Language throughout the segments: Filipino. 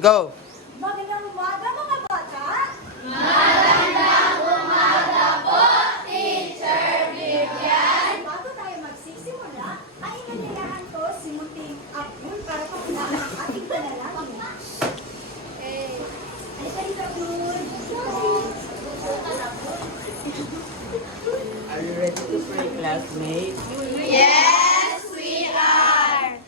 Go! Magandang umaga mga bata! Magandang umaga po, Teacher Vivian. Bago tayo magsisimula, ay inanilahan ko si Munting Abdul para pakulaan ang ating panalangin. Halika dito, Abdul. Are you ready to pray, classmates? Yes, we are.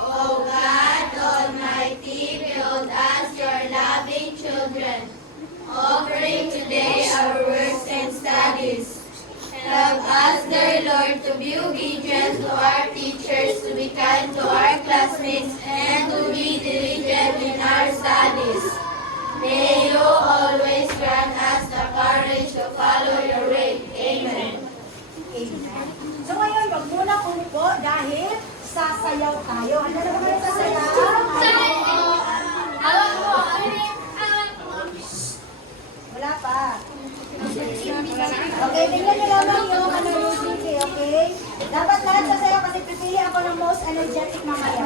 Oh God, O God Almighty, build us your loving children, offering today our works and studies. Help us, dear Lord, to be obedient to our teachers, to be kind to our classmates, and to be diligent in our studies. May you always grant us the courage to follow your way. Amen. Amen. So ngayon, wag muna umupo dahil sasayaw tayo. Handa na ba kayo sasayaw? Wala pa. Okay, tingnan niyo lamang yung music, okay? Dapat lahat sasayaw kasi pipili ako ng most energetic mamaya.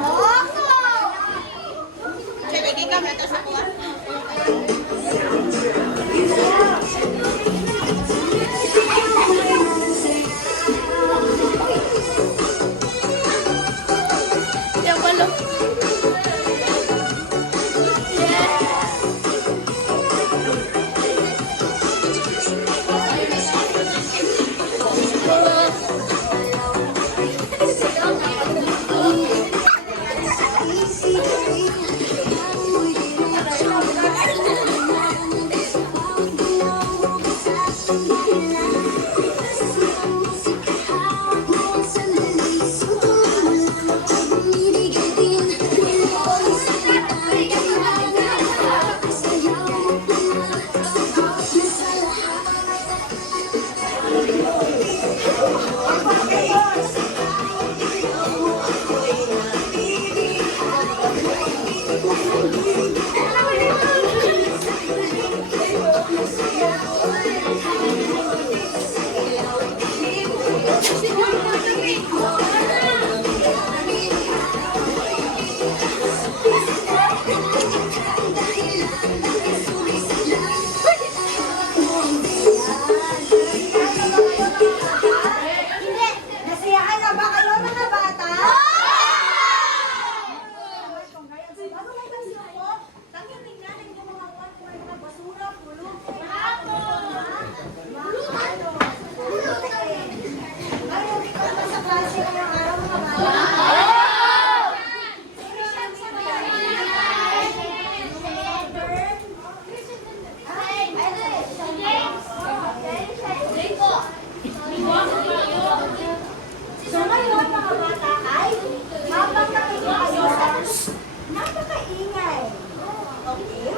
Nasiyahan na ba kayo mga bata? Ano may tansi ako? Tangin tingnan ang inyong mga uwan kung mga basura, pulong. Ay, hindi ko ba sa klase ngayong araw mga bata? So ngayon mga bata ay mapapakita kayo sa napakaingay. Okay?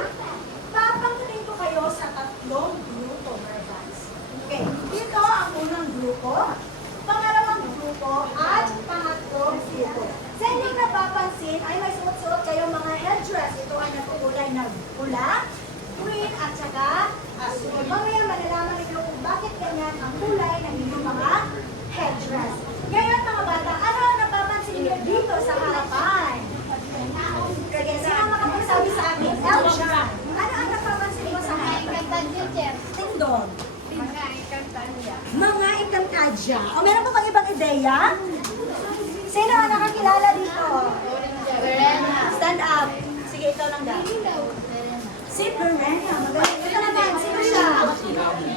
Papangkitin ko kayo sa tatlong grupo, brothers. Okay, dito ang unang grupo, pangalawang grupo, at pangatlong grupo. Sa hindi napapansin ay may suot-suot kayo mga headdress. Ito ay nagkukulay na pula, green, at saka asul. Mamaya malalaman ninyo kung bakit ganyan ang kulay ng inyong mga headdress. Ngayon mga bata, ano ang napapansin niyo dito sa harapan? Kaya sino ang makapagsabi sa akin? Elja. Ano ang napapansin mo sa harapan? Tindog. Mga ikantadya. O meron pa bang ibang ideya? Sino ang nakakilala dito? Stand up. Sige, ikaw lang daw. Si Berenia. Magaling. Ito naman. Sino siya?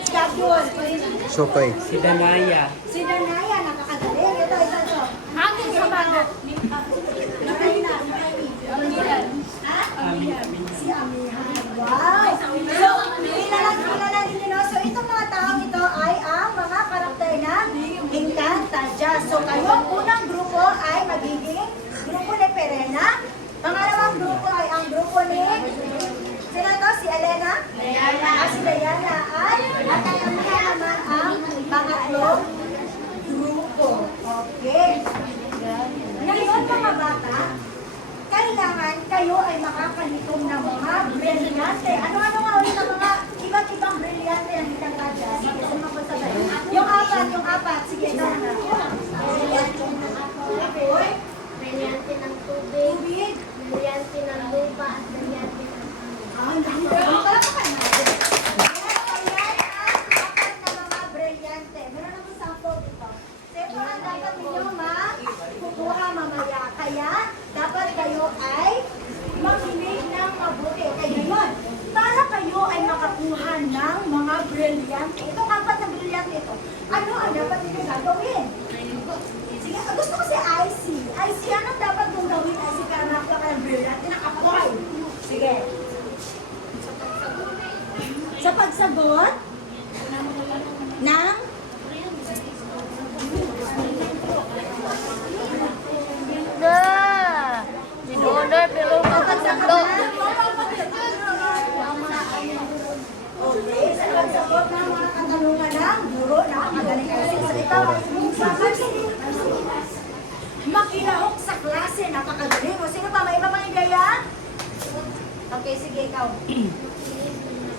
Si Abdul. Sokoy. si Danaya. Si Danaya. Nakakagaling. Ito. Akin sa bago. Ha? Si Amihan. Wow! So, kilala ninyo, no? So, itong mga taong ito ay ang mga karakter ng Encantadia. So, kayo, unang grupo ay magiging grupo ni Perena. Pangalawang grupo ay ang grupo ni... Sino to? Si Elena? Si Diana. At ang naman ang pangatlong grupo. Okay. Ngayon, mga bata, kailangan kayo ay makakalikom ng mga brilyante. Ano-ano nga ulit ang mga iba't ibang brilyante ang Encantadia? Sige, sumagot-sabay. Yung apat. Sige, ito na. Brilyante ng tubig. brilyante ng lupa at brilyante ng hangin. Ang dami ko. Palakpakan natin. Yes, ayan ang apat na mga brilyante. Meron akong sample dito. So, ito ang dapat ninyo makukuha mamaya. Kaya, dapat kayo ay makinig ng mabuti. Kaya yun, para kayo ay makakuha ng mga brilyante. Itong apat na brilyante ito, ano ang dapat ninyo gagawin? Sige, gusto ko si IC. IC, anong dapat mong gawin? IC, para makakuha ka ng brilyante na kapoy. Sige. Sa pagsagot ng Sinunod pero pagsagot okay, sa pagsagot ng mga katanungan ng guro na magaling IC. So ito, makilahok sa klase, napakagaling. O sino pa? May iba pang ideya? Okay, sige, ikaw.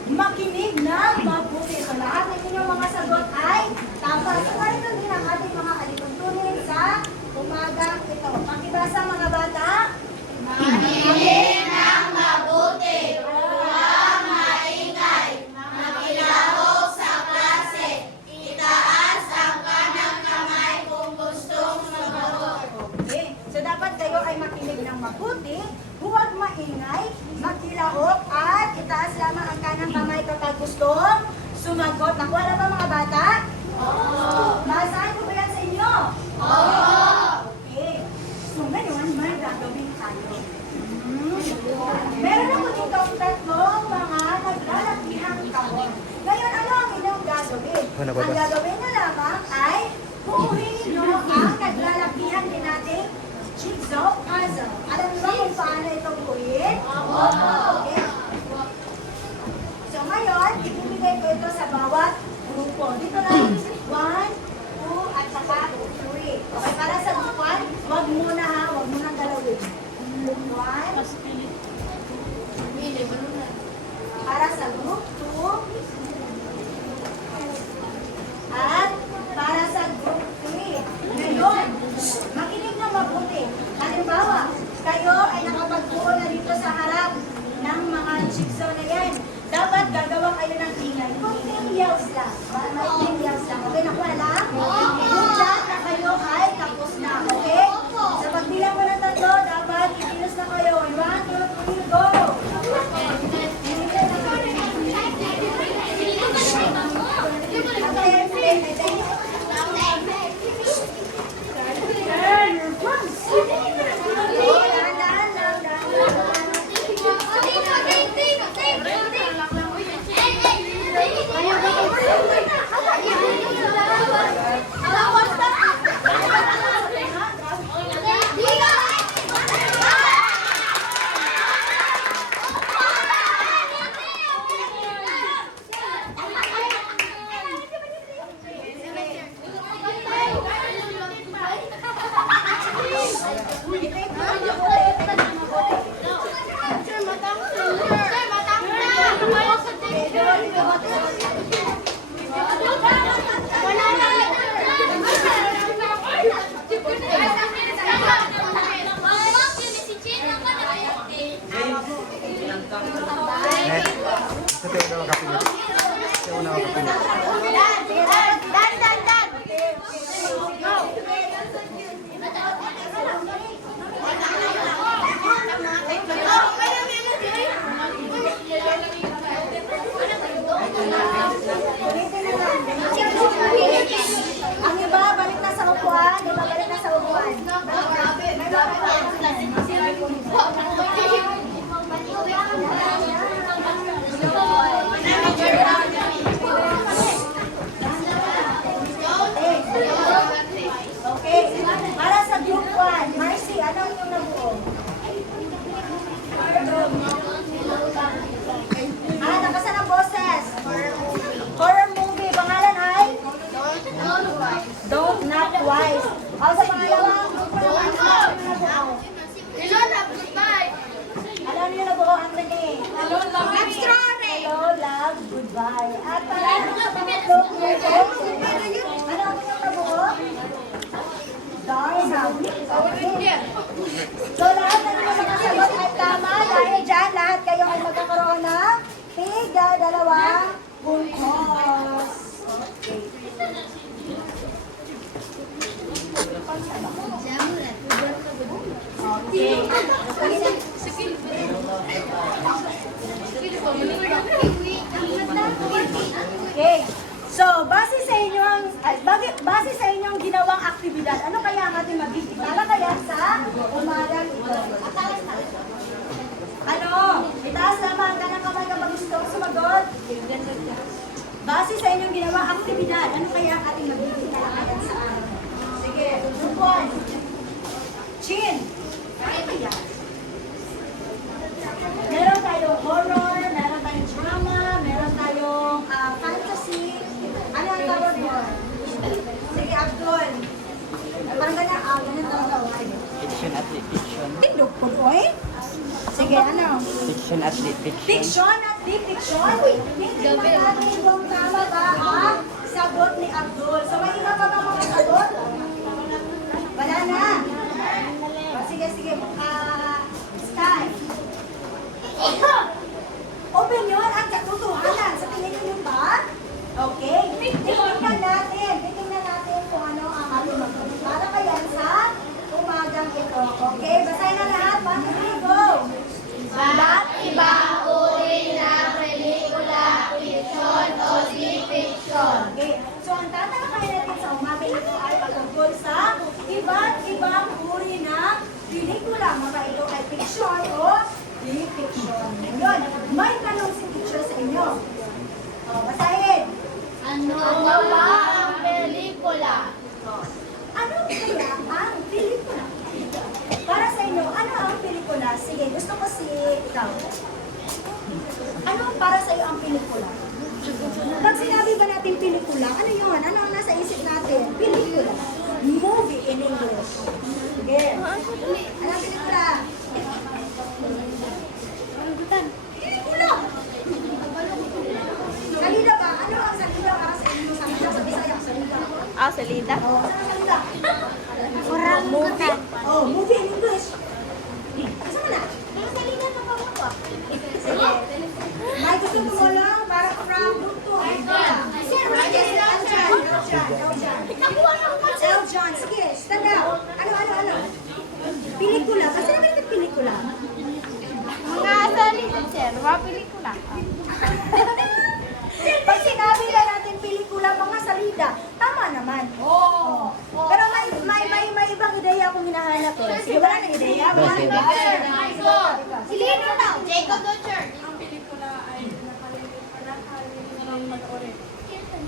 Makinig na mabuti. So lahat ng inyong mga sagot ay tama. So ganito din ang ating mga alituntunin sa umaga ito. Pakibasa mga bata. Makinig ng mabuti, huwag maingay, makilahok sa klase, itaas ang kanang kamay kung gustong sumagot. Okay. So dapat kayo ay makinig ng mabuti, huwag maingay, makilahok at itaas lamang ang kanang kamay kapag gustong sumagot. Nakuha na ba mga bata? Oo. Maasahan ko ba yan sa inyo? Oo. Okay. So ngayon, may gagawin tayo. Meron ako dito tatlong mga naglalakihang kahon. Ngayon, ano ang inyong gagawin? Ang gagawin nyo lamang ay kukuhin nyo ang naglalakihan din natin jigsaw puzzle. Alam niyo ba kung paano ito kuhin? Okay. So ngayon, ibibigay ko ito sa bawat grupo. Dito lang, 1, 2, at saka 3. Okay, para sa group 1, wag muna ha, wag muna galawin. 1, para sa group 2, at para sa group 3. Ngayon, makinig na mabuti. Halimbawa, kayo ay nakapagbuo na dito sa harap ng mga jigsaw na yan. Dapat gagawa kayo ng ingay. Kunting yells lang. Kunting yells lang. Okay, nakuha lang? Good job na kayo ay tapos na. Okay? Sa pagbilang ko ng tatlo, dapat ikilos na kayo. 1, 2, 3, go! Ang iba, balik na sa upuan. Iba, balik na sa upuan. Okay. Para sa group 1, Marcy, ano ang iyong nabuo? Nakasan ang boses. Horror movie. Pangalan ay? Don't Knock Twice. Sa pangalawang grupo naman, ano ang nabuo? Hello, love, goodbye. Alam niyo nabuo ang naging? Hello, love, strawberry. Hello, love, goodbye. At para sa pangatlong grupo, ano ang inyong nabuo? Dynamic. Okay. So, lahat ng inyong mga sagot ay tama. Dahil dyan, lahat kayo ay magkakaroon ng tig-2 puntos. Okay. Okay. Okay. So, base sa inyong ginawang aktibidad, ano kaya ang ating magiging talakayan sa umagang ito? Ano? Itaas naman ka ng kamay kapag gusto ko sumagot. Base sa inyong ginawang aktibidad, ano kaya ang ating magiging talakayan sa araw? Sige, Lupon. Chin. Ano yan? Meron tayong horror, meron tayong drama, meron tayong fantasy. Ano ang tawag mo? Sige, Abdul. Parang ganyan, ganyan tawag. Fiction at fiction. Tindog po, oy. Sige, ano? Fiction at fiction. Fiction at fiction. Hindi ba natin kung tama ba ang sagot ni Abdul? So, may iba pa ba mga sagot? Wala na. Sige. Sky. Opinion at katotohanan. Sa tingin niyo yun ba? Okay. Titingnan natin kung ano ang ating magiging. Para kaya sa umagang ito. Okay, basahin na lahat. 1, 2, 3, go! Ba't ibang uri ng pelikula, fiction o di-fiction? Okay, so ang tatalakayin natin sa umaga ito ay patungkol sa iba't ibang uri ng pelikula. Mga ito ay fiction o di-fiction. Ngayon, may tanong si teacher sa inyo. Basahin. Ano ba ang pelikula? Ano kaya ang pelikula? Para sa inyo, ano ang pelikula? Sige, gusto ko si ikaw. Ano para sa iyo ang pelikula? Pag sinabi ba natin pelikula, ano yun? Ano ang nasa isip natin? Pelikula. Movie in English. Sige. Ano ang pelikula? Pelikula. Salida ba? Ano ang salida para sa inyo? Salida sa Bisaya, salida. Salida? Oh, saan ang salida? Movie. Oh, movie in English. Kasama na? Salida ka pa mo ba? Sige. May gusto mo lang para from group 2 ay ka. Eljan. Sige, stand up. Ano? Pelikula. Kasi naman yung pelikula. Mga salida, sir. Mga pelikula. Pag sinabi na natin pelikula, mga salida, tama naman. Oo. Pero may ibang ideya akong hinahanap ko. Sige, wala nang ideya. Silino na. Jacob Dutcher.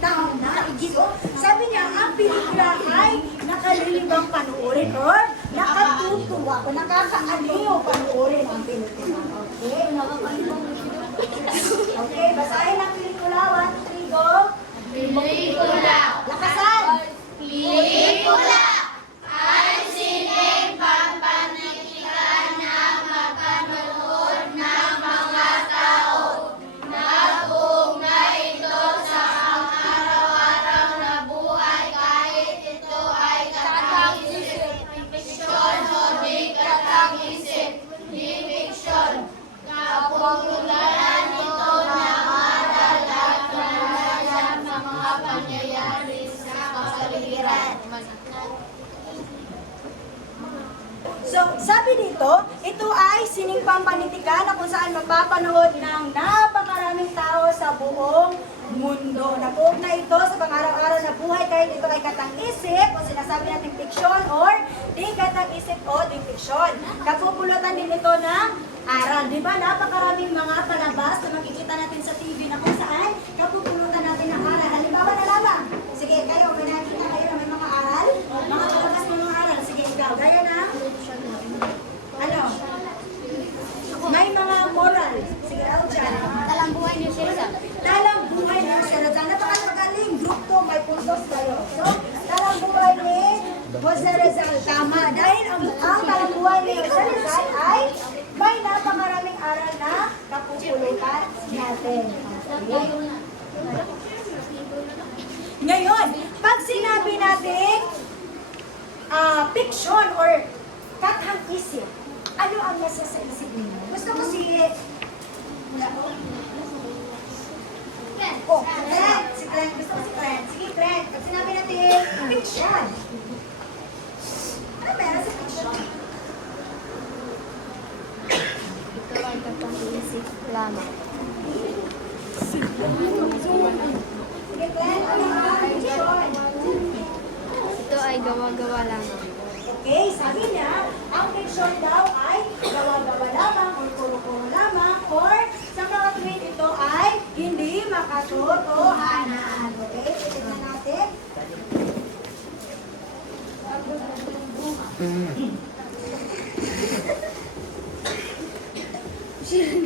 Tama. So, sabi niya, ang pelikula ay nakalilibang panuorin or nakatutuwa o nakakaaliw panuorin ang pelikula. Okay, basahin ang pelikula. 1, 2, 3, go. Pelikula. Lakasan. Pelikula ay sining pagpanitikan na makanood ng mga tao. Nag-uugnay ito sa pang-araw-araw na buhay kahit ito ay katang-isip. Fiction o di katang-isip. Di-fiction. Kapupularan ito na aral at pananayan ng mga pangyayari sa kapaligiran. So, sabi dito, ito ay sining pampanitikan na kung saan mapapanood ng napakaraming tao sa buong mundo. Napuugnay ito sa pang-araw-araw na buhay kahit ito ay katang-isip o sinasabi natin fiction or di katang-isip o di fiction. Kapupulutan din ito ng aral. Di ba? Napakaraming mga palabas na makikita natin sa TV na kung saan kapupulutan natin ng aral. Halimbawa na lamang. Sige, kayo, may nakikita kayo na may mga aral? Mga palabas ng mga aral. Sige, ikaw. Gaya na? Ano? May mga moral. Sige, Eljan. Talang buhay ni Sirsa. Talang buhay ni Jose Rizal. Napakagaling. Group 2, may puntos kayo. So, talang buhay ni Jose Rizal. Tama. Dahil ang talang buhay ni Jose Rizal ay may napakaraming aral na kapupulutan natin. Okay? Ngayon, pag sinabi natin fiction or kathang isip, ano ang nasa sa isip ninyo? Gusto ko si... Oh, Glenn. Si Glenn. Gusto ko si Glenn. Sige, Glenn. Pag sinabi natin, fiction. Ano meron sa fiction? Ito ay kapag-iisip lamang. Sige, Glenn. Ano ang fiction? Ito ay gawa-gawa lamang. Okay, sabi niya, ang fiction daw ay gawa-gawa lamang or puro-puro lamang or sa mga tweet ito ay hindi makatotohanan. Okay, titignan natin.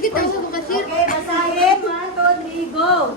Kita ko kasi. Okay, basahin. 1, 2, 3, go!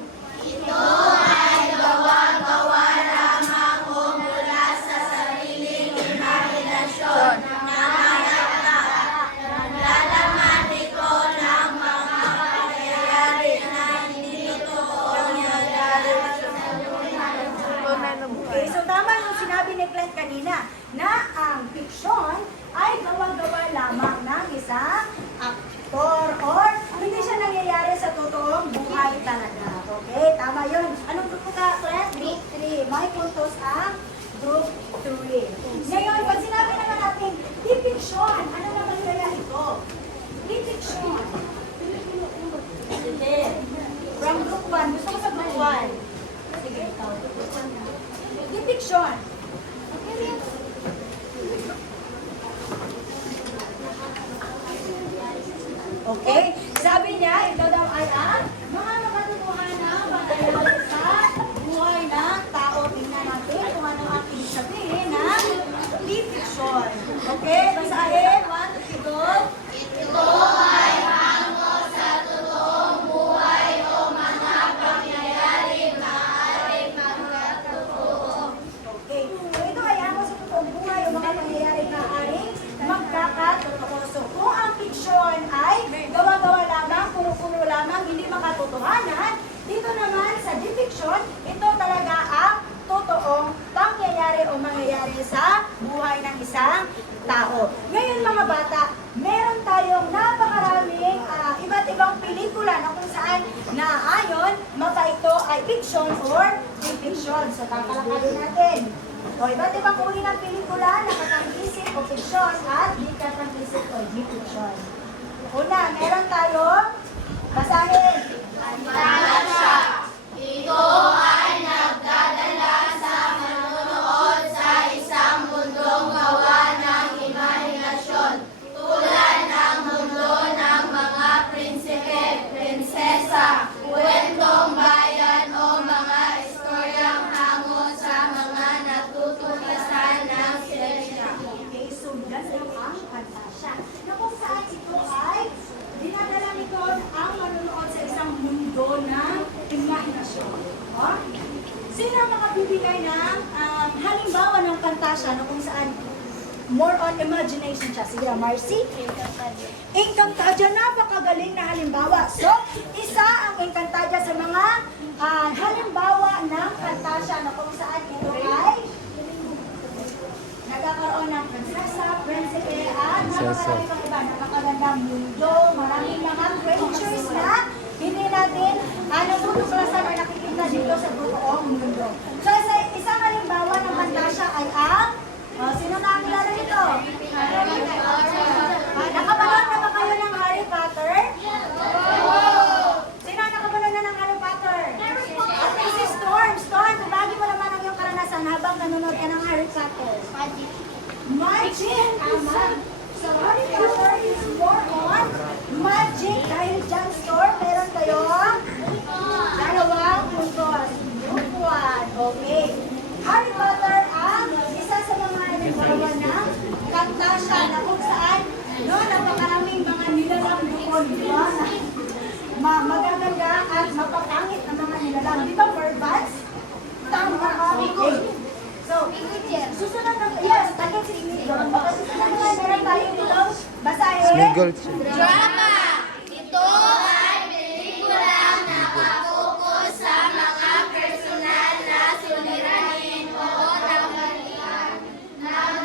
Okay, so tama yung sinabi ni Glenn kanina na ang fiction ay gawa-gawa lamang ng isang aktor or hindi siya nangyayari sa totoong buhay talaga. Okay, tama yun. Anong grupo ka, Glenn? Group 3. May puntos ang Group 3. Ngayon, pag sinabi naman natin, di fiction, ano naman kaya ito? Di fiction. Sige. From Group 1. Gusto ko sa Group 1. Sige, ikaw. Di fiction. Okay? Sabi niya, ito daw ay ang mga makatotohanan pangyayari sa buhay ng tao. Tingnan natin kung ano ang ibig sabihin ng di fiction. Okay? Basahin. 1, 2, go. Okay. So ito ay hango sa totoong buhay o mga pangyayaring maaaring magkakatotoo. So kung ang fiction ay gawa-gawa lamang, puro-puro lamang, hindi makatotohanan, dito naman sa di-fiction, ito talaga ang totoong pangyayari o mangyayari sa buhay ng isang tao. Ngayon mga bata, meron tayong napakaraming iba't ibang pelikula na kung saan naaayon, mapa ito ay fiction or di-fiction. So tatalakayin natin. O iba't ibang uri ng pelikula na katang-isip o fiction at di katang-isip o di-fiction. Una, meron tayong basahin. Ito ay nagdadala sa manunood sa isang mundong gawa ng imahinasyon, tulad ng mundo ng mga prinsipe, prinsesa, kwentong bayan o mga istoryang hango sa mga natutuklasan ng siyensya. Okay, so yan daw ang pantasya. Na kung saan ito ay dinadala nito ang manunood sa isang mundo ng imahinasyon. O? Sino ang makabibigay ng halimbawa ng pantasya na kung saan more on imagination siya? Sige, Marcy. Encantadia, napakagaling na halimbawa. So, isa ang Encantadia sa mga halimbawa ng pantasya na kung saan ito ay nagkakaroon ng prinsesa, prinsipe, at napakarami pang iba. Napakagandang mundo, maraming mga creatures na hindi natin natutuklasan or nakikita dito sa totoong mundo. So, isang halimbawa ng pantasya ay ang sino nakakilala nito? Nakapanood na ba kayo ng Harry Potter? Sino ang nakapanood na ng Harry Potter? At si Storm. Storm, ibagi mo naman ang iyong karanasan habang nanonood ka ng Harry Potter. Magic! Tama. So, Harry Potter is more on magic. Dahil dyan, Storm, meron kayong dalawang puntos. Group 1. Okay. Harry Potter ang isa sa mga halimbawa ng pantasya na kung saan napakaraming mga nilalang doon, di ba? Magaganda at mapapangit na mga nilalang. Di ba, Mervans? Tama ka. Okay. So, susunod na, yes, takot si Smigol. Susunod naman, meron tayo dito. Basahin. Smigol. Drama! Ito ay pelikulang nakapokus sa mga personal na suliranin o tanghalian na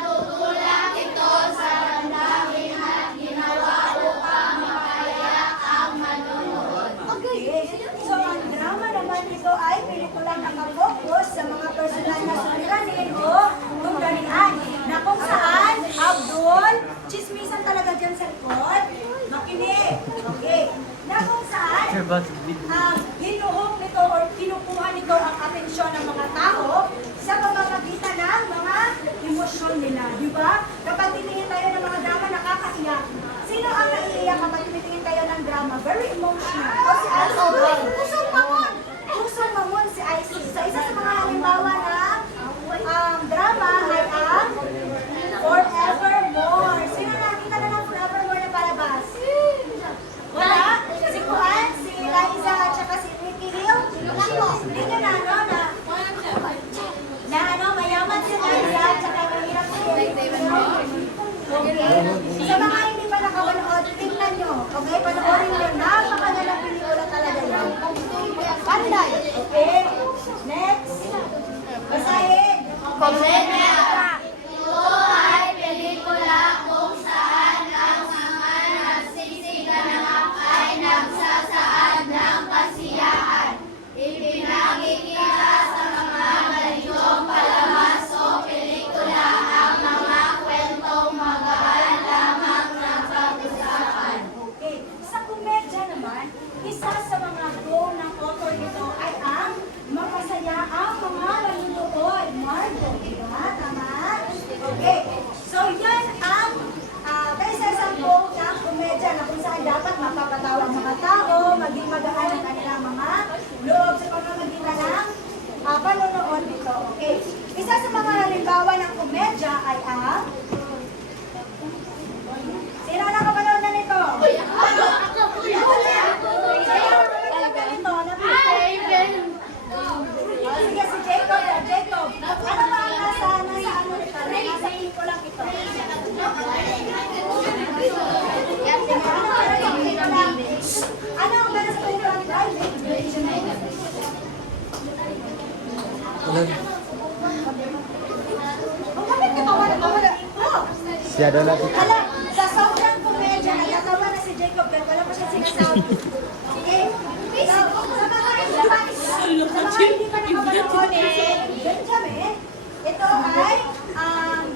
Okay. Na kung saan, You're about to be. ginuhong nito or kinukuha nito ang atensyon ng mga tao sa pamamagitan ng mga emosyon nila. Di ba? Kapag tinitingin tayo ng mga drama, nakakaiyak. Sino ang naiiyak kapag tinitingin tayo ng drama? Very emotional. O si Icy. Pusong mamon! Pusong mamon si Icy. So, isa sa mga halimbawa ng drama ay ang Forevermore. Sino nakita na ng Forevermore na palabas? Wala? Si Juan, si Liza, at saka si Ricky Hill? Hindi nyo na, mayaman si Liza, at saka mahirap si Ricky Hill. Okay? Sa mga hindi pa nakapanood, tingnan nyo. Okay? Panoorin nyo. Napakagalang pelikula talaga yan. Panday. Okay? Next. Basahin. Komedya. Ito ay pelikula kung saan ang mga nagsisiganap ay nagsasaad ng kasiyahan. Ipinakikita sa mga ganitong palabas o pelikula ang mga kwentong magaan lamang na pag-usapan. Okay. Sa komedya naman, isa sa mga goal ng author nito ay ang mapasaya ang mga manunood. Margo, di ba? Tama? Okay. So, yan ang isa-isang goal ng komedya na kung saan dapat mapapatawa ang mga tao, maging magaan ang kanilang mga loob sa pamamagitan ng panonood nito. Okay. Isa sa mga halimbawa ng komedya ay ang sino nakapanood na nito? Sige, si Jacob. Jacob, ano ba ang nasa ano nito? Nasa ko lang ito. Ano ang nasa pelikula ng Private? Bakit ka mawala ito? Siya daw natin. Hala, sa sobrang komedya, nagkatawa na si Jacob dahil wala pa siya sinasabi. Sige? So, sa mga hindi pa nakapanood ni Benjamin, ito ay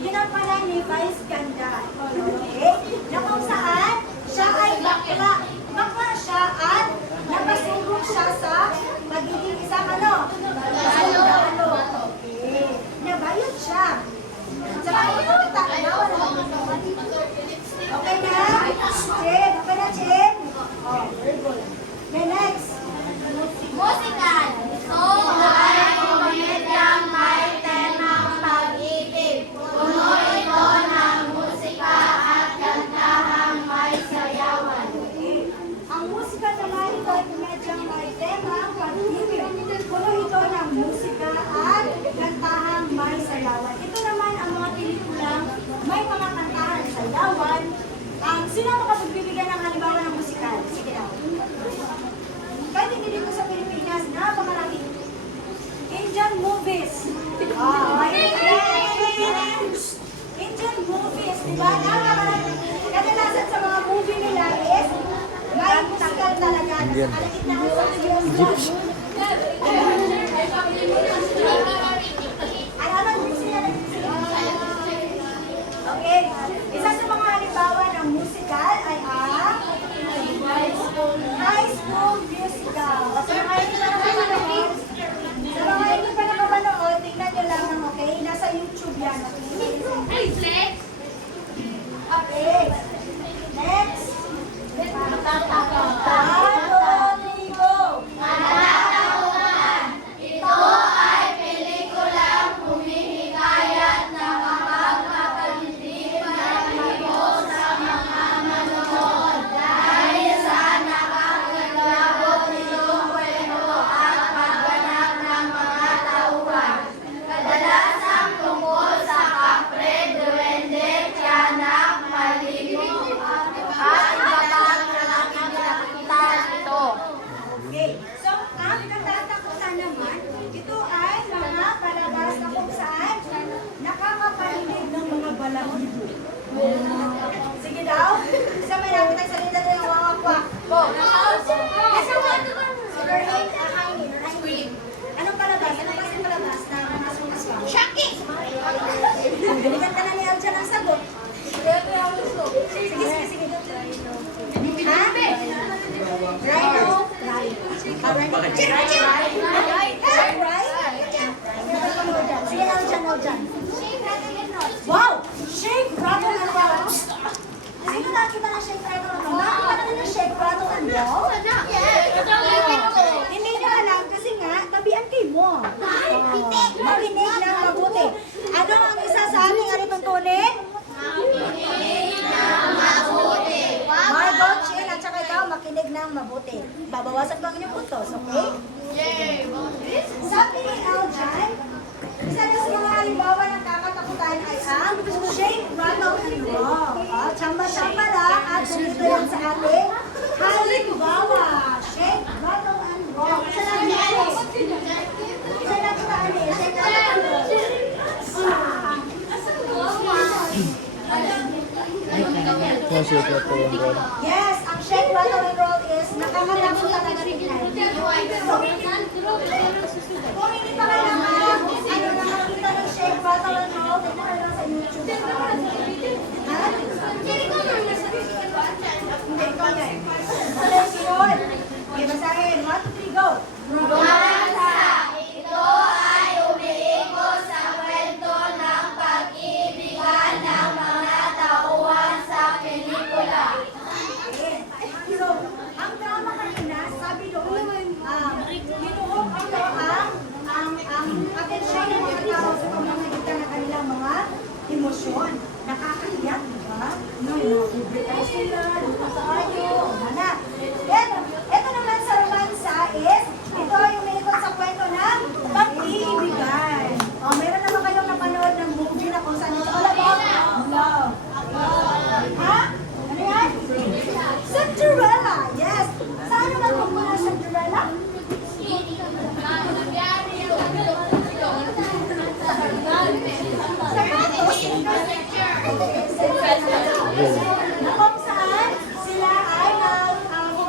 ginampanan ni Vice Ganda. Okay? Na kung saan, siya ay bakla. Bakla siya at napasubok siya sa magiging isang ano? Sundalo. Okay. Nabayot siya. Sa mga okay na? Chen, okay na, Chen? Oh, very good. Okay, next. Musical. Ito ay komedyang may temang pag-ibig. Puno ito ng musika at kantahang may sayawan. Okay. Ang musika naman ito ay komedyang may temang pag-ibig. Puno ito ng musika at kantahang may sayawan. Ito naman ang mga pelikulang may mga kantahan at sayawan. Sino ang makapagbibigyan ng halimbawa ng musikal? Sige daw. Kahit hindi dito sa Pilipinas, napakarami. Indian movies. Indian movies, di ba? Napakarami. Kadalasan sa mga movie nila is may musikal talaga. Indian. Egypt. Ano sila okay. Isa sa mga halimbawa ng musical ay ang High School Musical. Sa mga hindi pa nakapanood, tingnan nyo lang, okay? Nasa YouTube yan, okay? Okay. Next. Rodrigo. Ito ay pelikulang humihikayat na makapagpapalindig ng libo sa mga manonood dahil sa nakakilabot nitong kwento at pagganap ng mga tauhan. Kadalasang tungkol sa kapre, duwende, tiyanak, maligo, Right? Sige, now dyan. Wow! Shake, rattle, and roll. Sino nakita na shake, rattle, and roll? Nakita na nila shake, rattle, and roll? Hindi nyo alam kasi nga, tabian kayo mo. Makinig ng mabuti. Ano ang isa sa ating ano tuntunin? Margot, Chin, at saka ikaw, makinig ng mabuti. Babawasan ko ang inyong puntos, okay? Sabi ni Eljan, isa na sa mga halimbawa ng kakatakutan ay ang shake, rattle, and roll. Chamba-chamba lang at dito yan sa ating halimbawa. Shake, rattle, and roll. Isa lang yan eh. Isa lang kita eh. Shake, rattle, and roll. Yes, ang shake, rattle, and roll is nakakatakot talaga tignan. Kung hindi pa kayo nakakita ng shake, rattle, and roll, tignan kayo lang sa YouTube. Ha? Hindi, ikaw yan. Let's go. Okay, basahin. 1, 2, 3, go. Ito ay umiikot sa kwento ng pag-ibigan ng mga tauhan sa pelikula. So, ang drama kanina, sabi doon, binuhok ang atensyon ng mga tao sa pamamagitan ng kanilang mga emosyon. Nakakahiyak, di ba? No, nakibrika sila, lupa sa ayo, na. Then, ito naman sa romansa is, ito yung umiikot sa kwento ng pag-iibigan. Meron naman kayong napanood ng movie na kung saan ito all about love. Ha? Ano yan? Cinderella! Yes! Saan naman tungkol ng Cinderella? Na kung saan sila ay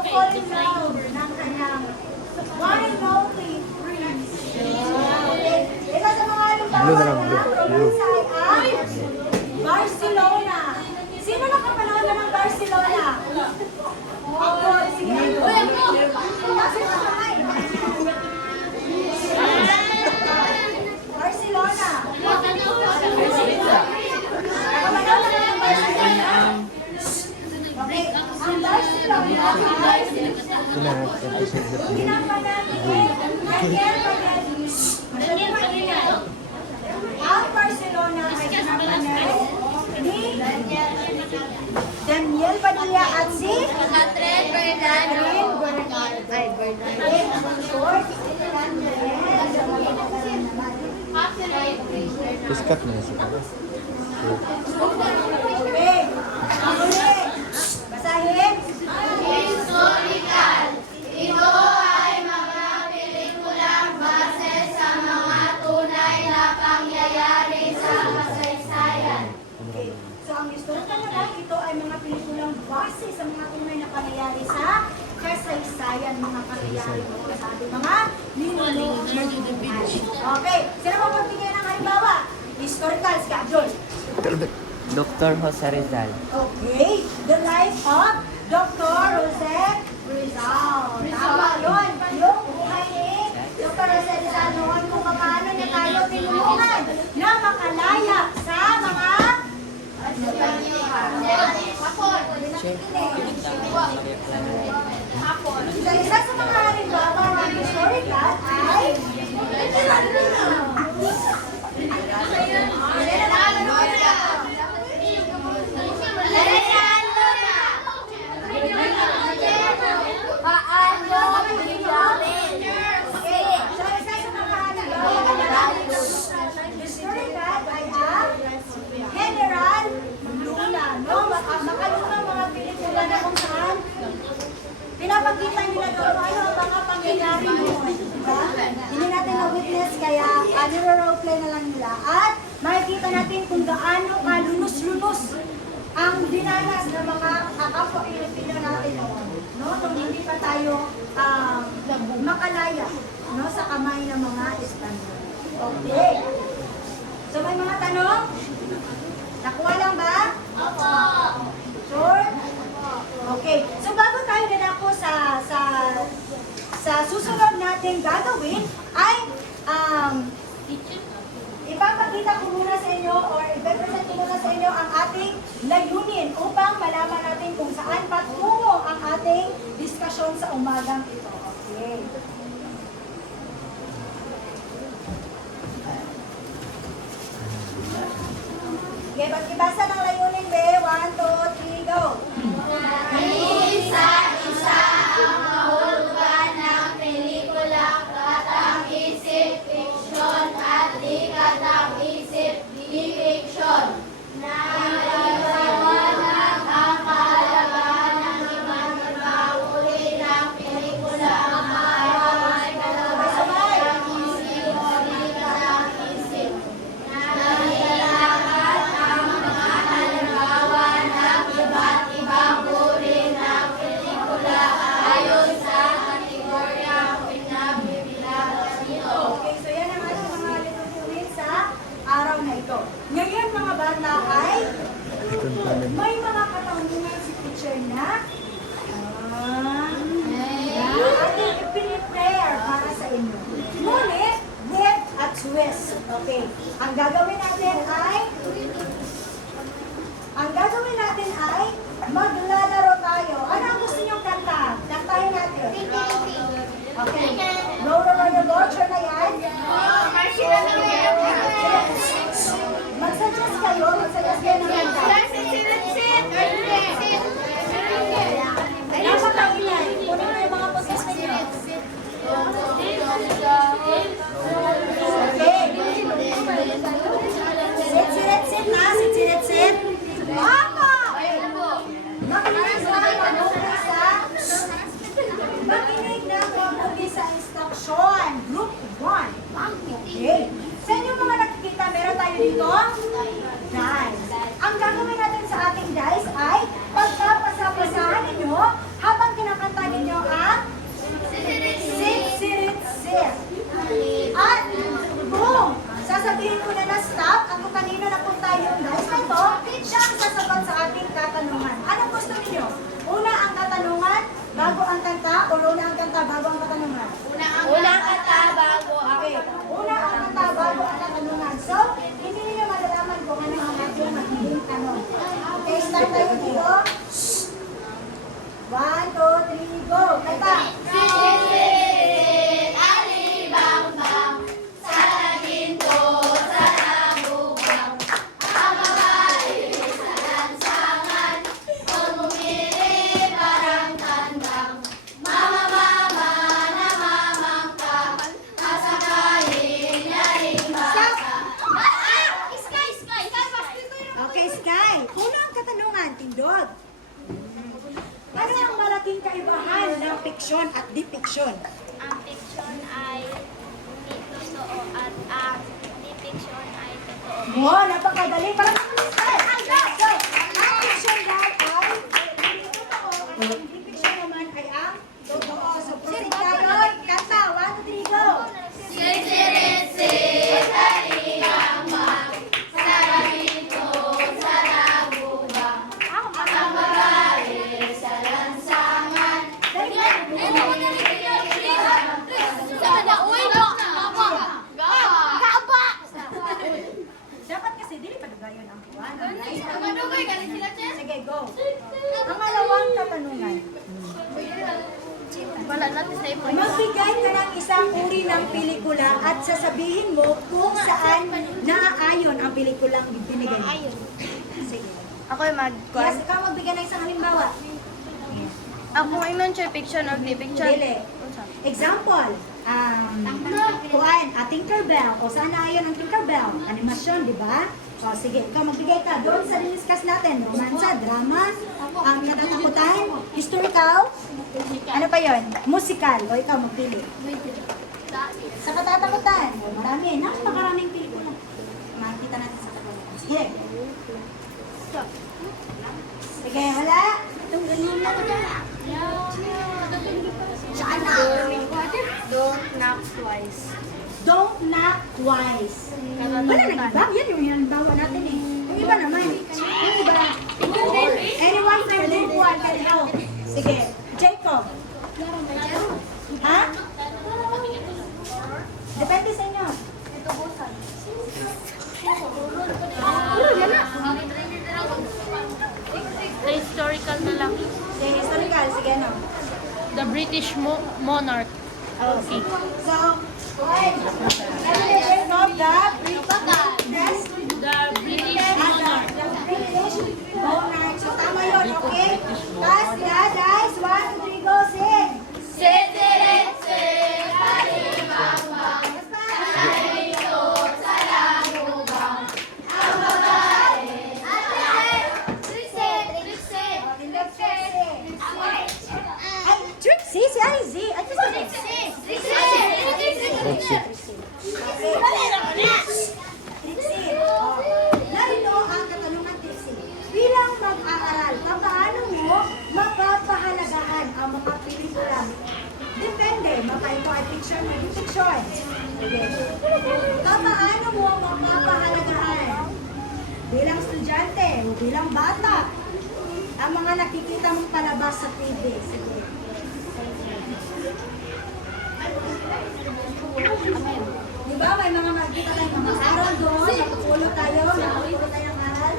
fall in love ng kanyang one and only prince. Okay. Ito sa mga halimbawa na romansa ay ang Barcelona. Sino nakapanood na ng Barcelona? Ako, sige. Barcelona. Nakapanood na ng Barcelona? Okay. Ang Barcelona ay ang Barcelona ay pinapanay ni Daniel Padilla at si Catherine Bernardo. Piskat na siya. Okay. Ang uli. Basahin. Historical. Ito ay mga pelikulang base sa mga tunay na pangyayari sa kasaysayan. Okay. So, ang historical naman, ito ay mga pelikulang base sa mga tunay na pangyayari sa kasaysayan, mga pangyayari sa ating mga ninuno. Okay. Sino mo magbigay ng halimbawa? Historical, schedule. Dr. Jose Rizal. Okay. The life of Dr. Jose Rizal. Tama yun. Yung buhay ni Dr. Jose Rizal noon kung paano niya tayo tinulungan na makalaya sa mga So, isa sa mga halimbawa ng historical ay historical ay General Luna, no? Makalunang mga pelikula na kung saan pinapakita nila doon kung ano ang mga pangyayari noon. Diba? Hindi natin na-witness kaya niro-roleplay na lang nila. At makikita natin kung gaano kalunos-lunos ang dinanas ng mga kapwa Pilipino natin noon. No? Nung hindi pa tayo makalaya, no? Sa kamay ng mga Espanyol. Okay. So may mga tanong? Nakuha lang ba? Opo. Sure? Okay. So bago tayo dadako sa sa susunod natin gagawin ay ipapakita ko muna sa inyo or ipapresent ko muna sa inyo ang ating layunin upang malaman natin kung saan patungo ang ating diskusyon sa umagang ito. Okay. Okay, pag-ibasa ng layunin, be. 1, 2, 3, go! Isa-isa ang kahulugan ng pelikula, katang-isip, fiksyon, at di-katang-isip, di-fiksyon. Naiiwanag ang kahalagahan ng iba't ibang uri ng pelikula, maaari katang-isip o di-katang-isip. Nailalakad ang mga halimbawa ng iba't ibang uri ng pelikula ayon sa kategoryang pinabibilangan nito. Okay, so yan ang ating mga layunin sa araw na ito. Ngayon mga bata ay may mga katanungan si teacher na ating ipiniprepare para sa inyo. Ngunit, wet at twist. Okay. Ang gagawin natin ay maglalaro tayo. Ano ang gusto niyong kanta? Kantahin natin. Okay. Roll around the board. Sure na yan? Mag-suggest kayo ng kanta. Napakailan. Kunin mo yung mga poses ninyo. Okay. Sit na. Sit. Mama! Makinig na mabuti sa instruction. Group 1. Okay. Sa inyo mga nakikita, meron tayo dito? Dice. Ang gagawin natin sa ating dice ay pagkapasa-pasahan ninyo habang kinakanta ninyo ang sit. At kung sasabihin ko na stop at kung kanino napunta yung dice na ito, siya ang sasagot sa ating katanungan. Anong gusto ninyo? Una ang katanungan bago ang kanta o una ang kanta bago ang katanungan? Una ang kanta bago ang Okay. Una ang kanta bago ang katanungan. So, hindi niyo malalaman kung ano ang ating magiging tanong. Okay, start tayo dito. 1, 2, 3, go! Kanta! Sisit, alibang-bang, sa ginto, sa lagubang, ang babae sa lansangan, kung bumili parang tandang, mama, namamangka, kasakayin niya rin baka. Sky! Okay, Sky. Una ang katanungan, tindog. Ano ang malaking kaibahan ng fiksyon at di-fiksyon? Ang fiction ay hindi totoo at ang di-fiction ay totoo. Wow, napakadali. Parang naman, Sky. So, ang fiksyon daw ay hindi totoo at ang di-fiksyon naman ay ang totoo. So, proceed tayo. Kanta, 1, 2, 3, go! Sisit, alibang-bang, sa ginto, sa lagubang, ang babae sa lansangan. Dapat kasi, dili pa dugayon ang buwan. Sige, go. Pangalawang katanungan. Wala natin sa imo. Magbigay ka ng isang uri ng pelikula at sasabihin mo kung saan naaayon ang pelikulang binigay mo. Sige. Ako ay Yes, ikaw magbigay ng isang halimbawa. Ako ay man siya fiction or di-fiction. Dili. Example, kuan, Tinkerbell. O saan naayon ang Tinkerbell? Animasyon, di ba? O sige, ikaw magbigay ka. Doon sa diniscuss natin, romansa, drama, katatakutan, historical, ano pa yon? Musical. O ikaw magpili. Sa katatakutan, marami. Napakaraming pelikula. Makikita natin sa katatakutan. Sige. Sige, hala. Don't knock twice. Don't knock twice. Wala nang iba. Yan yung halimbawa natin eh. Yung iba naman. Yung iba. Anyone from Group 1 can help. Sige. Jacob. Ha? The British monarch. Okay. So, okay. Definition of the British. The British monarch. The British monarch. So, tama yun, okay? Tapos na, guys. 1, 2, 3, go, sing. Ay, Trixie, si IZ. Ay, Trixie. Trixie, narito ang katanungan, Trixie. Bilang mag-aaral, paano mo mapapahalagahan ang mga pelikula? Depende, makaito ay fiction o di fiction. Okay. Paano mo mapapahalagahan? Bilang estudyante o bilang bata, ang mga nakikita mong palabas sa TV. Sige. Di ba may mga magkita tayong mga aral doon, nakapulot tayo, nakapulot tayong aral.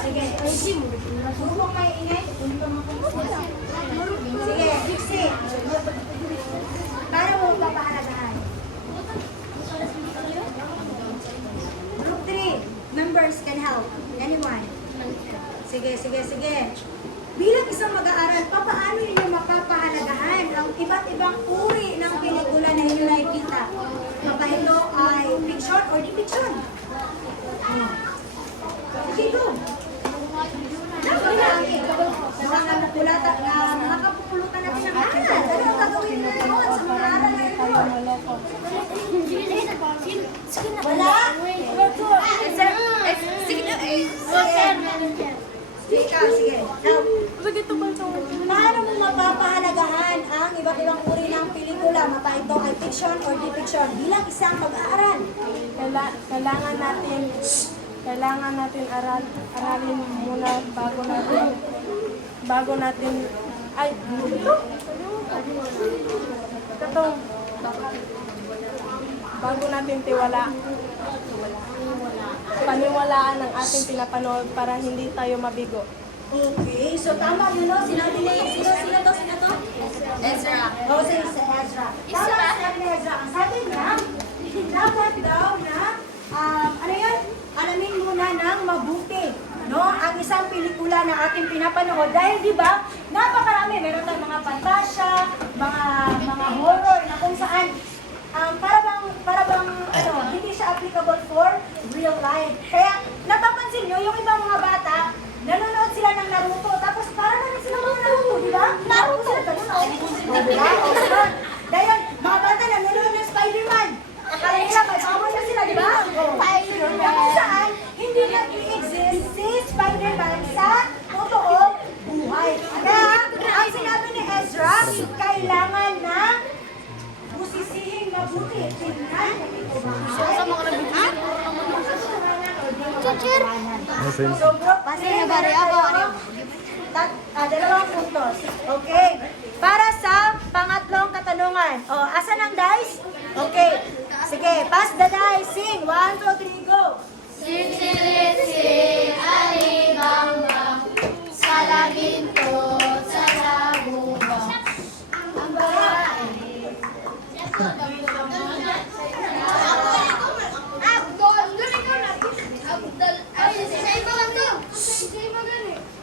Sige, subok may ingay. Sige, Dixie. Paano mo papahalagahan? Group 3, members can help. Anyone? Sige. Bilang isang mag-aaral, paano ninyo mapapahalagahan ang iba't ibang uri ng pelikula na inyo nakikita? Ito ay fiction or di fiction? Okay, go! Nakapupulutan natin ang aral. Ano ang gagawin mo doon sa mga aral na ito? Wala? Sige. Paano mo mapapahalagahan ang iba't ibang uri ng pelikula? Ito ay fiction or di fiction bilang isang mag-aaral? Kailangan natin aralin muna bago natin paniwalaan ang ating pinapanood para hindi tayo mabigo. Okay, so tama yun, no? Sinabi ni, sino to? Ezra. Oh, si Ezra. Tama sinabi ni Ezra. Ang sabi niya, dapat daw na, alamin muna ng mabuti, no? Ang isang pelikula na ating pinapanood. Dahil, di ba, napakarami. Meron tayong mga pantasya, mga horror na kung saan, para bang, hindi siya applicable for real life. Kaya, napapansin nyo, yung ibang mga bata, nanonood sila ng Naruto, tapos para na rin sila mga Naruto, di ba? Naruto sila, ganun, di ba? Dahil, mga bata nanonood ng Spider-Man. Akala nila, may power na sila, di ba? Na kung saan, hindi nag-i-exist si Spider-Man sa totoong buhay. Kaya, ang sinabi ni Ezra, kailangan na busisihin mabuti. Tingnan, sa mga nabibigyan. So, bro, dalawang puntos. Okay. Para sa pangatlong katanungan. Asan ang dice? Okay. Sige, pass the dice. Sing. 1, 2, 3, go. Sing, alibang, sa labinto, sa labubang. Ang babae.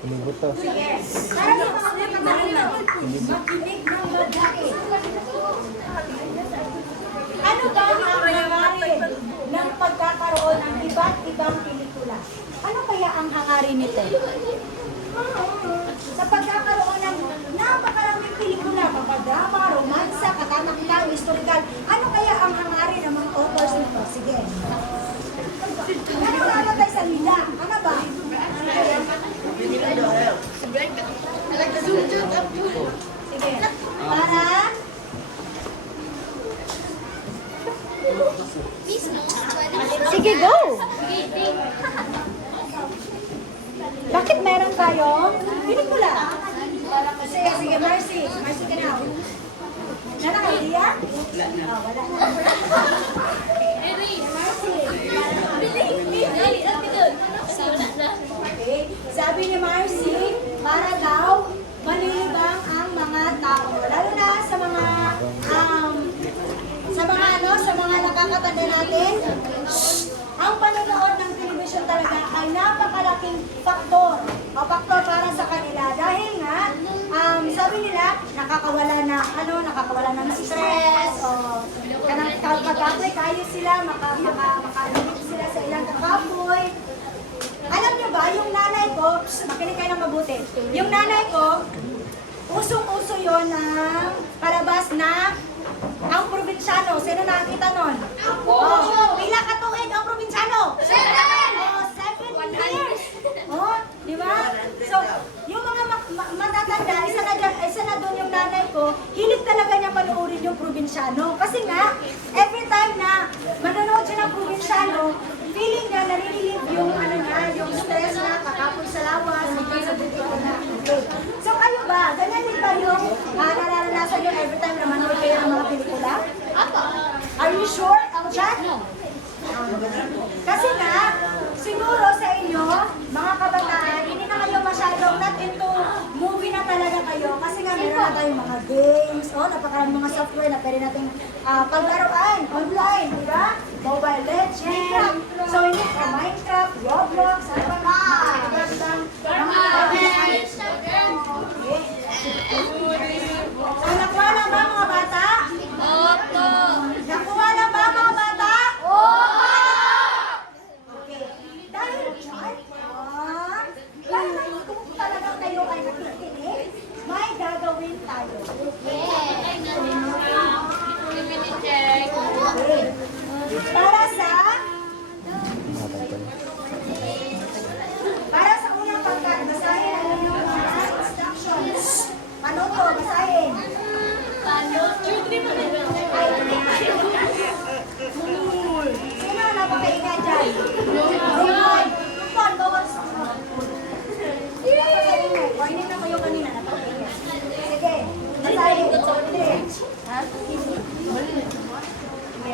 Pinibuto. Sige. Para sa mga katanungan, makinig ng mabuti. Ano ba ang hangarin ng pagkakaroon ng iba't ibang pelikula? Ano kaya ang hangarin nito? Sa pagkakaroon ng napakaraming pelikula, drama, romansa, katatakang, historical, ano kaya ang hangarin ng mga authors nito? Sige. Ano namatay sa nila? Ano ba? Sige. Para? Sige, go! Bakit meron tayong pelikula? Sige, Marcy. Marcy ka na. Wala ka, Lia? Wala. Okay. Sabi ni Marcy, para daw malilibang ang mga tao. Sabihin natin, ang panonood ng television talaga ay napakalaking faktor o faktor para sa kanila dahil nga sabi nila nakakawala ng stress o kanang pag-apoy kayo sila makalimutan sila sa ilang kakapoy. Alam niyo ba yung nanay ko, makinig kayo ng mabuti. Yung nanay ko, usong-uso yon ng palabas na ang probinsyano. Sino nakakita nun? Pila katuig ang probinsyano? 7 years. Di ba? So, yung mga matatanda, isa na doon yung nanay ko, hilig talaga niya panoorin yung probinsyano. Kasi nga, every time na manonood siya ng probinsyano, feeling niya, nare-relieve yung stress na, kakapoy sa lawas, so kayo ba, ganyan din ba yung nararanasan nyo every time na manood kayo ng mga pelikula? Are you sure, Aljan? Kasi nga, siguro sa inyo, mga kabataan, hindi na kayo masyadong not into movie na talaga kayo. Kasi nga, meron na tayong mga games, napakaraming mga software na pwede nating paglaruan online, di ba? Mobile Legends, so hindi ka Minecraft, Roblox, ano ba mga So, nakuha na ba mga bata? Opo. Nakuha na ba mga bata? Oo! Okay. Dahil dyan, kung talagang kayo ay nakikinig, may gagawin tayo. Okay. Para sa unang pagkat, basahin ang inyong mga instructions. Paano to? Basahin. Sino ang napakaingay dyan? Roman. Roman, bawas. Napakaingay. Warning na kayo kanina. Napakaingay. Sige. Basahin. Ha? Sige,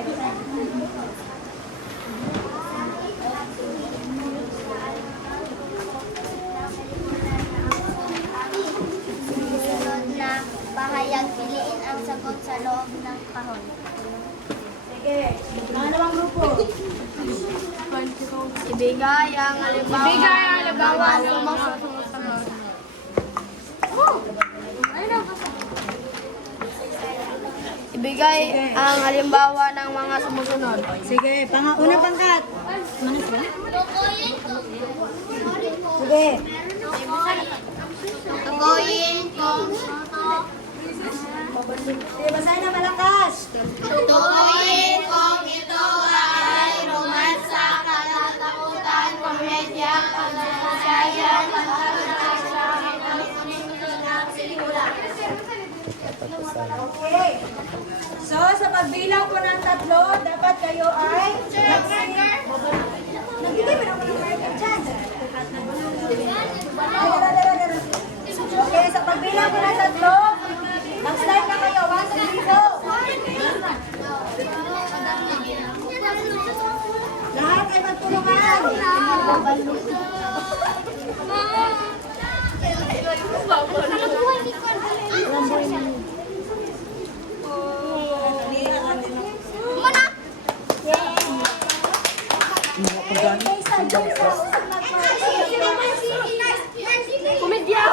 basahin. Sunod na pahayag, piliin ang sagot sa loob ng kahon. Sige. Pangalawang grupo. Ibigay ang halimbawa ng mga sumusunod. Ibigay ang halimbawa ng mga sumusunod. Sige. Una pangkat. Sige. Tukuyin kung Sige, basahin na malakas. Tukuyin kung ito ay romansa, katatakutan, komedya, pagsasayan, pagkakasyahan, ng pelikula. Okay. So, sa pagbilang ko ng 3, dapat kayo ay nagbigay mo na ako ng marker dyan. Okay, sa pagbilang ko ng 3, mag-slide na kayo. 1, 2, 3, go! Lahat ay magtulungan. Komedya!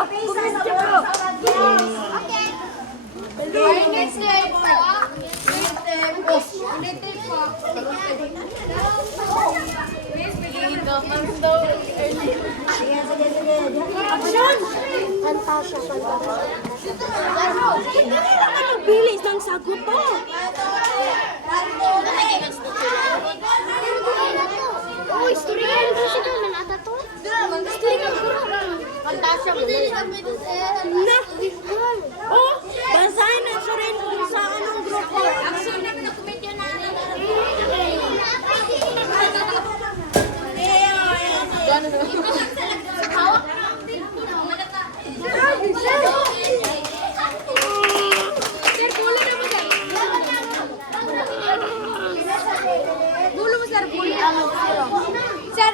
Bilis ng sagot to! Uy, istorya yung kasi ka na nata to. Istorya ko. Fantasya mo. Na! Oh! Basahin na siya rin kung sa anong grupo.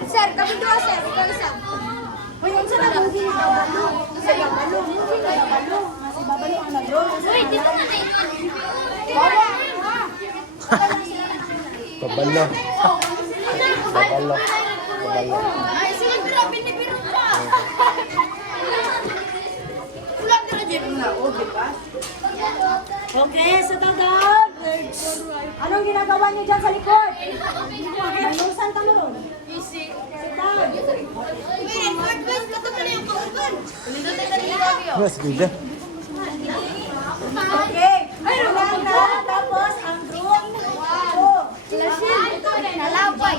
Sir, kapag doon, sir. Ikaw isa. Hoy, unsa na movie ni Babalo? Sa Babalo. Babalo. Mas Babalo ang Kabalo. Kabalo. Kabalo. Ay, sila pira binibiro pa. Ulang dira dyan na, o, di ba? Okay, sa tagad. Anong ginagawa niyo dyan sa likod? Manusan ka mo ron. Easy. Sit down. Wait, wait, kato pala yung kauban. Mas bida. Okay. Ulang na. Tapos, ang group. Nalapay.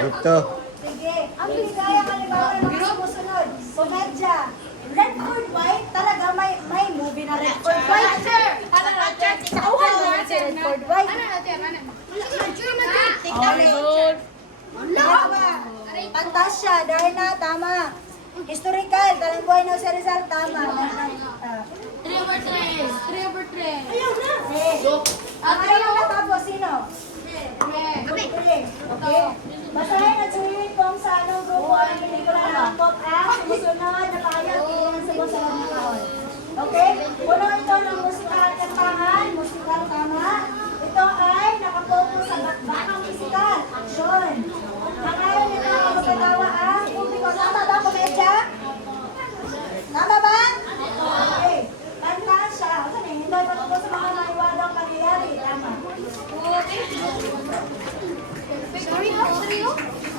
Group to. Sige. Ang binigay ang halimbawa ng mga sumusunod. Komedya. Red Ford White, talaga may movie na Red Ford White. Tauhan mo si Red Ford White. Tama. Fantasya, dahil na, tama. Historical, talang buhay na si Rizal, tama. Trevor 3. Ayaw na. Ang ayaw na tapos, sino? Okay. Basahin at sulit kung sa anong grupo ang pelikula ng pop ang sumusunod na pahayag ng sumusunod na taon. Okay? Puno ito ng musikal kantahan, musikal tama. Ito ay nakapokus sa bakbakang musikal, aksyon. Ang ayaw nito ang magkatawa ang publiko. Tama ba, komedya? Tama ba? Okay. Fantasya. Ano na, hindi pa ito sa mga maliwalang pangyayari. Tama.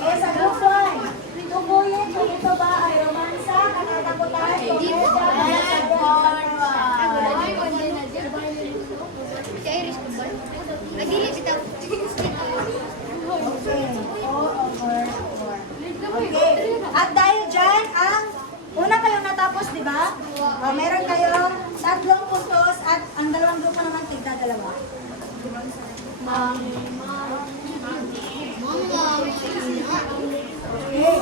Eh, sa group 1, tubuyin kung ito ba ay romansa, katatakutan, komedya, Okay. At dahil dyan, ang una kayong natapos, di ba? Meron kayong 3 puntos at ang dalawang grupo naman tigda-dalawa. Okay.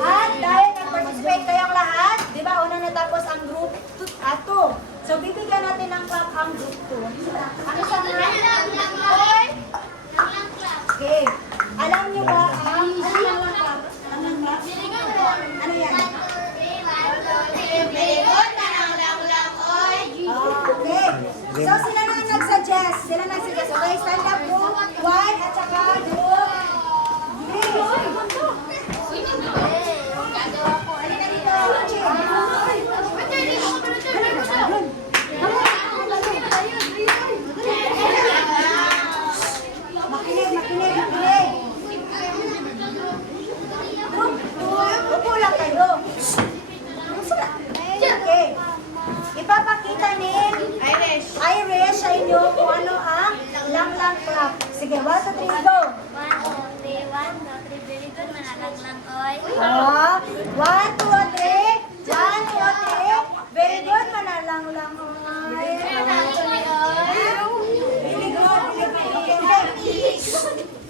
At dahil nag-participate kayong lahat, di ba, una natapos ang group 2. So, bibigyan natin ng clap ang group 2. Ano sa mga? Okay. Alam niyo ba ang clap? Ang clap? Ano yan? Okay. So, sila na nag-suggest. Okay, stand up group 1 at saka group 3. Makinig. Group 2, upo lang kayo. Okay. Ipapakita ni Irish sa inyo kung ano ang lang clap. Sige, 1, 2, 3, go. 1, 2, 3, 1, 2, 3, very good, manalaglang oy. 1, 2, 3. 1, 2, 3. Very good, manalang. Really good. Okay.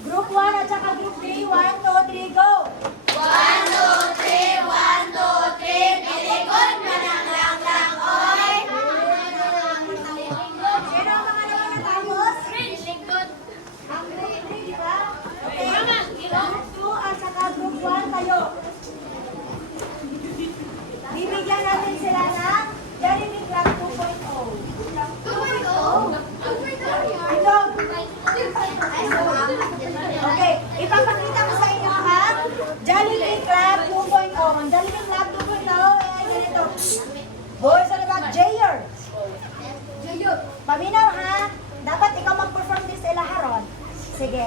Group 1 at saka group 3. 1, 2, 3, go. 1, 2, 3, 1, 2, 3, very good, mananglang oy. Sino ang mga naman natapos? Really good. Ang group 3, di ba? Okay. Group 2 at saka group 1 kayo. Bibigyan natin sila ng Jollibee Club 2.0. 2.0? Ito. Okay, ipapakita ko sa inyo ang Jollibee Club 2.0. Ang Jollibee Club 2.0 ay ganito. Boys, ano ba? Jayer. Paminaw ha. Dapat ikaw mag-perform this ilaharon. Sige.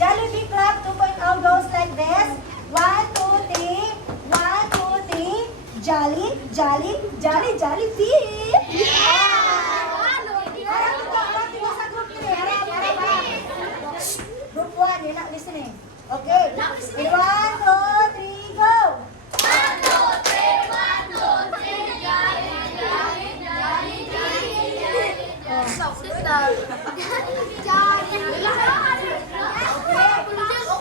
Jollibee Club 2.0 goes like this. 1, 2, 3. 1, 2, 3. Jolly, Jollibee. Harap ito sa group 3. Harap. Group 1, you're not listening. Okay. 1, 2, 3, go. 1, 2, 3, 1, 2, 3, jolly, jolly, jolly,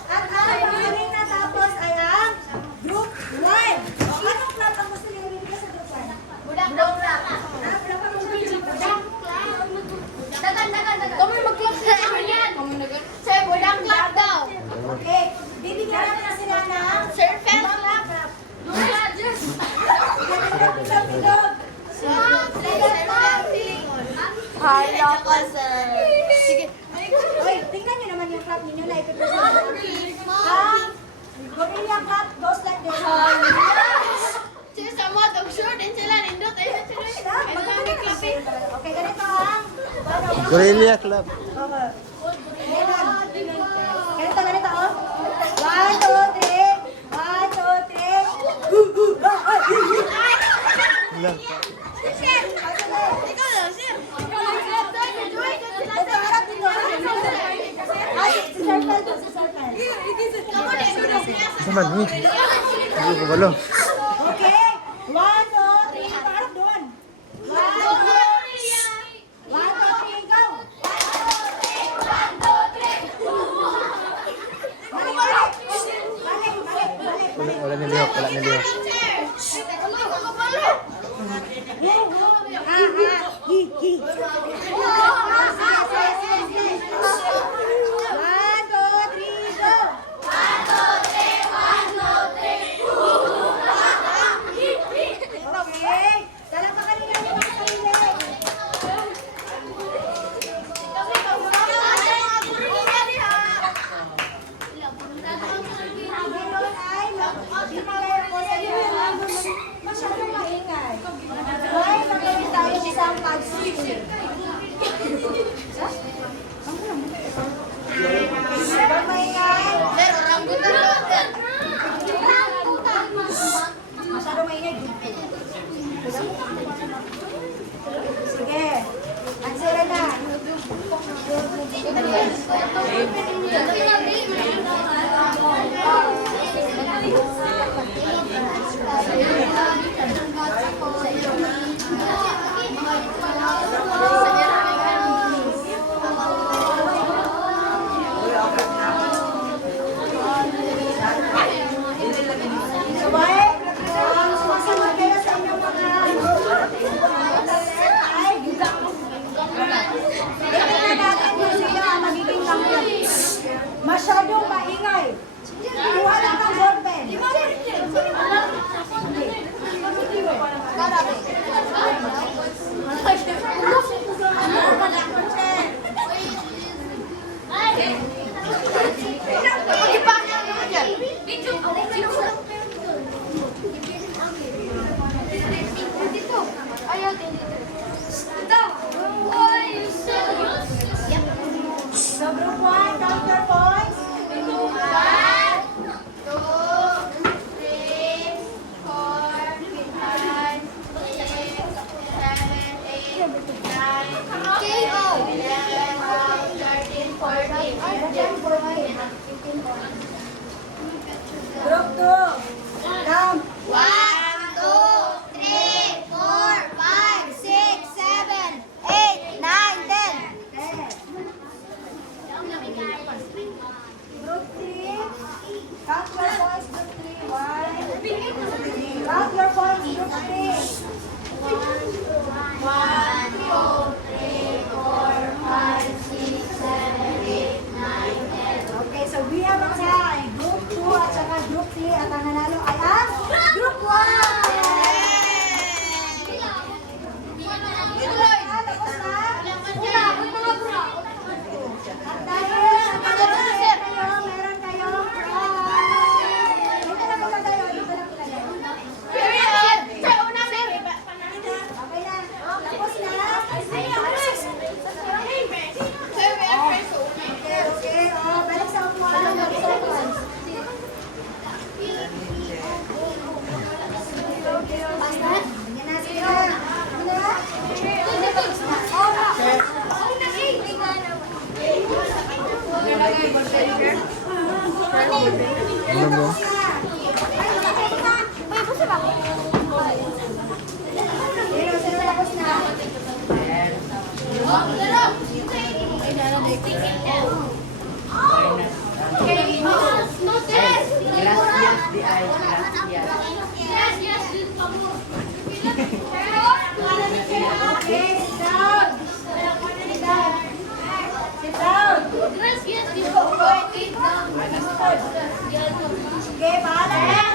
At ang panghaling natapos ay ang group 1. Anong club ang gusto niyo ibigay sa group 1? Budak-budak. Oy, tingnan nyo naman yung clap ninyo na ipipresent. Gorilla clap goes like this. Okay, ganito ha. Gorilla Club. Ganito oh. 1, 2, 3. 1, 2, 3. Lang. Saman ni. Hindi ko balo. Okay. 1, 2, 3. Paharap doon. 1, 2, 3, go. Wala nilihok, wala nilihok. Masyadong maingay. Why nagawin tayo isang pag-sisip? Masyadong maingay. Sige. Answer na. Sabay, sumasagot kayo sa inyong mga tingnan natin kung sino ang magiging champion. Masyadong maingay. Kuha lang ng ballpen. So group 1, count your points. 1, 2, 3, 4, 5, 6, 7, 8, 9, 10. Group 2, count. 1, 2, 3, 4, 5, 6, 7, 8, 9, 10. 10. Group 3, count your points, group 3. 1, 2, 3. Count your points, group 3. 1, 2, 3, 4, 5, 6, 7, 8, 9, 10. Okay, so we have a tie. Group 2 at saka group 3 at ang nanalo ay ang group 1! Tapos na? At dahil sa pag-aaral kayo, meron kayong prize. Dito na pala tayo, dito na pala tayo. Okay na. Tapos na? Okay. Oh, balik sa upuan. Balik sa upuan. Ganyan na, sige na. Ano na? Ano mo? Gracias, di ay, gracias. Okay, sit down. Sit down. Sit down. Okay, bahala na.